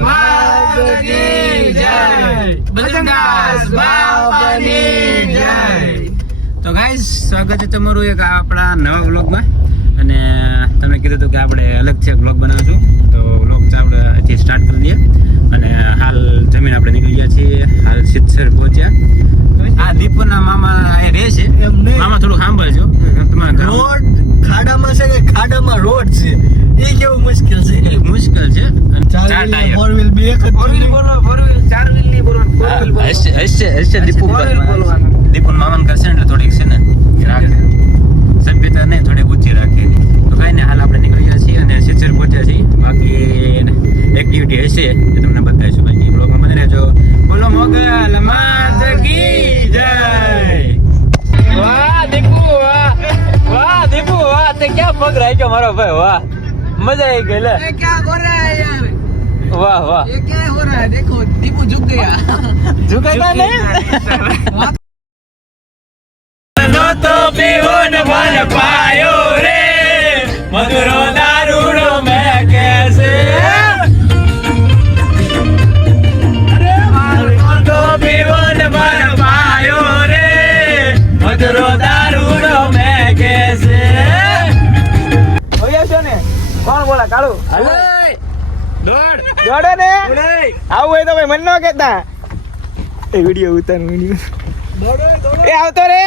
માત કી જય, બજરંગદાસ બાપાની જય. તો ગાઈસ, સ્વાગત છે તમારું એક આપણા નવા વ્લોગમાં. અને તમને કીધું હતું કે આપણે અલગથી એક વ્લોગ બનાવશું, તો વ્લોગ આપણે અહીંથી સ્ટાર્ટ કરી દઈએ. અને હાલ જમીન આપણે નીકળી ગયા છીએ, હાલ સિદ્ધસર પહોંચ્યા. આ દીપુના મામા અહીં રહે છે. મામા થોડું સાંભળજો, તમારા રોડ ખાડામાં છે કે ખાડામાં રોડ છે, એ કેવું મુશ્કેલ છે. મુશ્કેલ છે. ચાર વ્હીલ બે એક જ હશે દીપુ મામા કરશે ને એટલે થોડીક છે ને રાખે સભ્યતા નહીં, થોડીક ઊંચી રાખે. તો કઈ ને હાલ આપણે નીકળી ગયા છીએ અને સિદ્ધસર પહોંચ્યા છીએ. બાકી એક્ટિવિટી હશે એ તમને બતાવીશું. બાકી બ્લોગમાં બની રહેજો. બોલો મોગલ માત કી જય. વાહ દીપુ, વાહ દીપુ, વાહ તે ક્યાં પગ રાખ્યો મારો ભાઈ, વાહ મજા આવી ગઈ. લે क्या हो रहा है यार, વાહ વાહ, ये क्या हो रहा है, देखो दीपू झुक गया. झुकेगा नहीं तो पीવો ન મન પાયો રે, મધુરો દારૂડો મેં કેસે. તો પીવો ન મન પાયો રે, મધુરો દારૂડો મેં કેસે. ઓય છે ને કોણ બોલા કાળુ? દોડ દોડે ને આવું હોય તો ભાઈ મન ન કહેતા. એ વિડિયો ઉતાર, વિડિયો એ આવતો રે.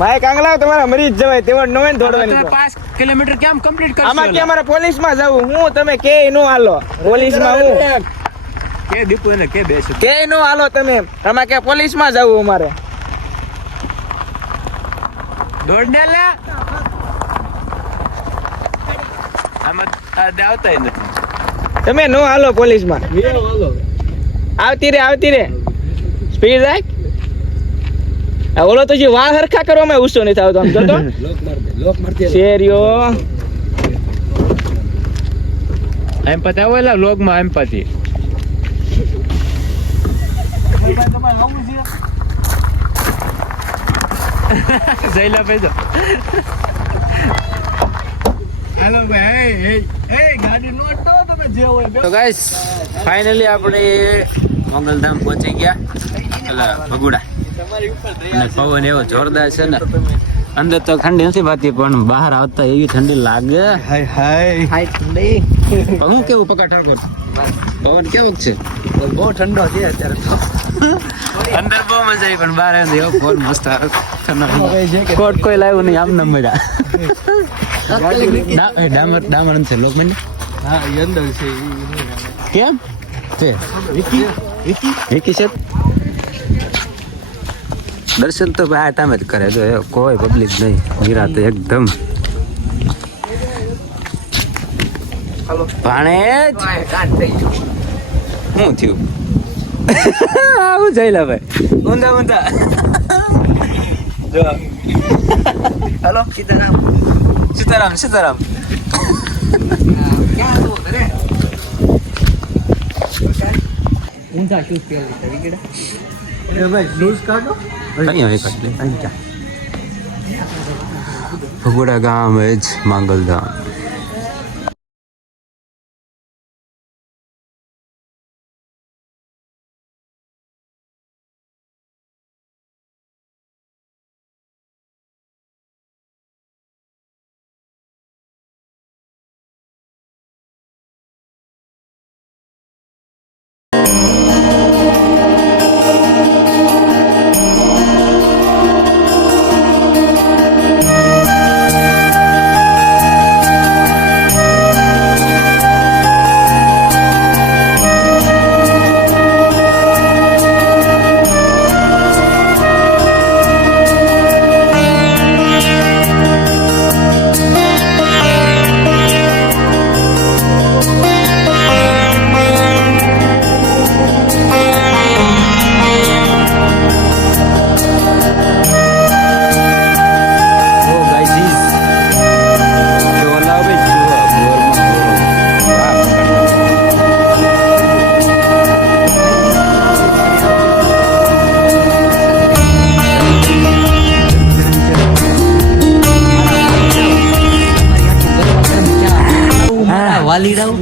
માય કાંગલા તમારા મરી જ જવાય તેવો ન હોય ને દોડવાની. 5 કિલોમીટર કેમ કમ્પ્લીટ કરશો? આમાં કે અમારે પોલીસ માં જવું, હું તમે કે નો હાલો પોલીસ માં, હું કે દીપુ એને કે બેસે કે નો હાલો તમે, આમાં કે પોલીસ માં જવું અમારે. દોડને લે આમાં આવતા નથી તમે નો હાલો પોલીસ માં. આવતી રે સ્પીડ રાખ. ઓલો તો જે વાળ હરખા કરવામાં ઉસો નહીં થતો. આમ જોતો શેરિયો એમ પતા ઓલા લોગ માં એમ પતી જઈલા પૈસો. હેલો ભાઈ, એ ગાડી નો અટો તમે જે હોય. તો ગાઈસ ફાઇનલી આપણે મોગલધામ પહોંચી ગયા. અલા ભગુડા અને પવન એવો જોરદાર છે ને, અંદર તો ઠંડી નથી પાતી પણ બહાર આવતા એવી ઠંડી લાગે. હાય હાય ઠંડી. હું કેવું પકા ઠાકોર, પવન કેવો છે? બહુ ઠંડો છે અત્યારે તો. અંદર બહુ મજા આવી પણ બહાર એવો ફોન મસ્ત કોટ કોઈ લાવ્યું નહીં, આમ નંબર ડામર છે લોક મને. હા એ અંદર છે. કેમ છે વિકી છે? દર્શન તો ભાઈ આ ટાઈમ જ કરે, જો કોઈ પબ્લિક નહીં, નિરાતે એકદમ. ભાણેજ શું થયું? આવું જઈલા ભાઈ ઊંધા જો. હેલો સીતારામ. સીતારામ ઊંધા શૂઝ પહેરી વિકેટ. એ ભાઈ શૂઝ કાઢો. ભગોડા ગામ જ માંગલધામ. વાલીડાઓ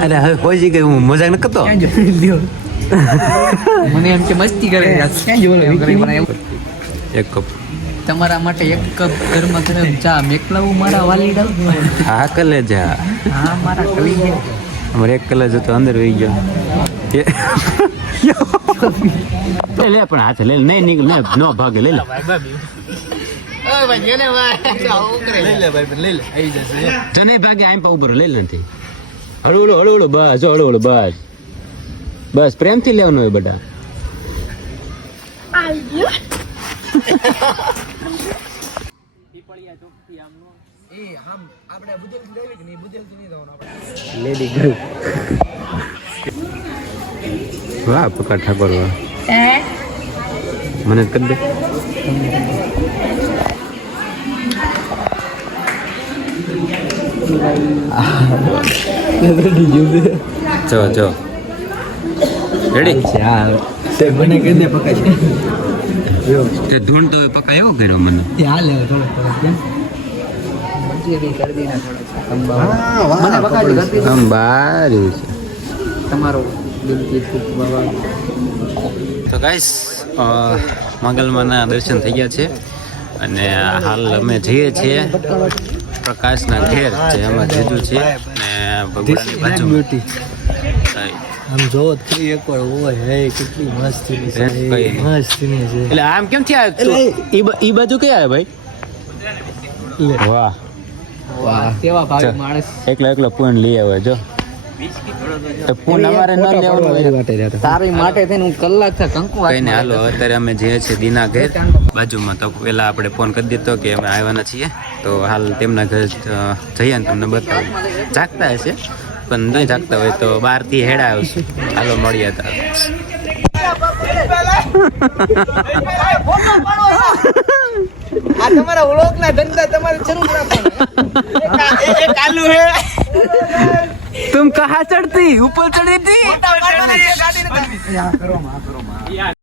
અરે હવે કોઈ જગ્યાએ હું મજાક ન કરતો મને એમ કે મસ્તી કરે એક કપ તમારા માટે એક કપ ગરમ ગરમ ચા મેકલાવું મારા વાલીડાઓ હા કલેજા હા મારા કલી અમારે એક કલર જતો અંદર વહી ગયો લે પણ હાથે લે નહીં નીકળ લે નો ભાગે લઈ લે જો નહીં ભાગે આમ પા ઉપર લઈ લે નથી હળવું હળવું બસ જો હળવું બસ બસ પ્રેમથી લેવાનું હોય બધા લેડી ગર્લ વાહ પકડ ઠાકોર વાહ મને કરી દે જો જો રેડી મને કહી દે પકડ તે ધૂણ તો પકા એવો કર્યો મને હાલે આમ બાર તમારો દિલથી ખૂબ બાબા તો ગાઈસ મંગલમાના દર્શન થઈ ગયા છે અને હાલ અમે જઈએ છીએ પ્રકાશના ઘેર જે એમાં જીજુ છે અને ભગવાનની બાજુમાં આમ જો એકવાર હોય હે કેટલી મસ્તી કઈ નહીં. મસ્તી છે એટલે આમ કેમ થયા ઈ બાજુ કયા ભાઈ વાહ વાહ કેવા ભાવિક માણસ એકલો પૂન લઈ આવે જો તો પૂન અમારે ન લેવાનું તારી માટે થઈને હું કલાક થા કંકુ કઈ નહીં હાલો અત્યારે અમે જઈએ છીએ દીના ઘેર બાજુમાં તો પેલા આપણે ફોન કરી દીધો કે અમે આવવાના છીએ તો હાલ તેમના ઘરે જઈએ ને તમને બતાવું જાગતા હશે પણ નહીં જાગતા હોય તો બહારથી હેડા આવશે હાલો મળીએ તો આ તમારા ઓળખના ધંધા તમારે શરૂ રાખવાના એક આલુ હે तुम कहाँ चढ़ती ऊपर चढ़ी थी ગાડી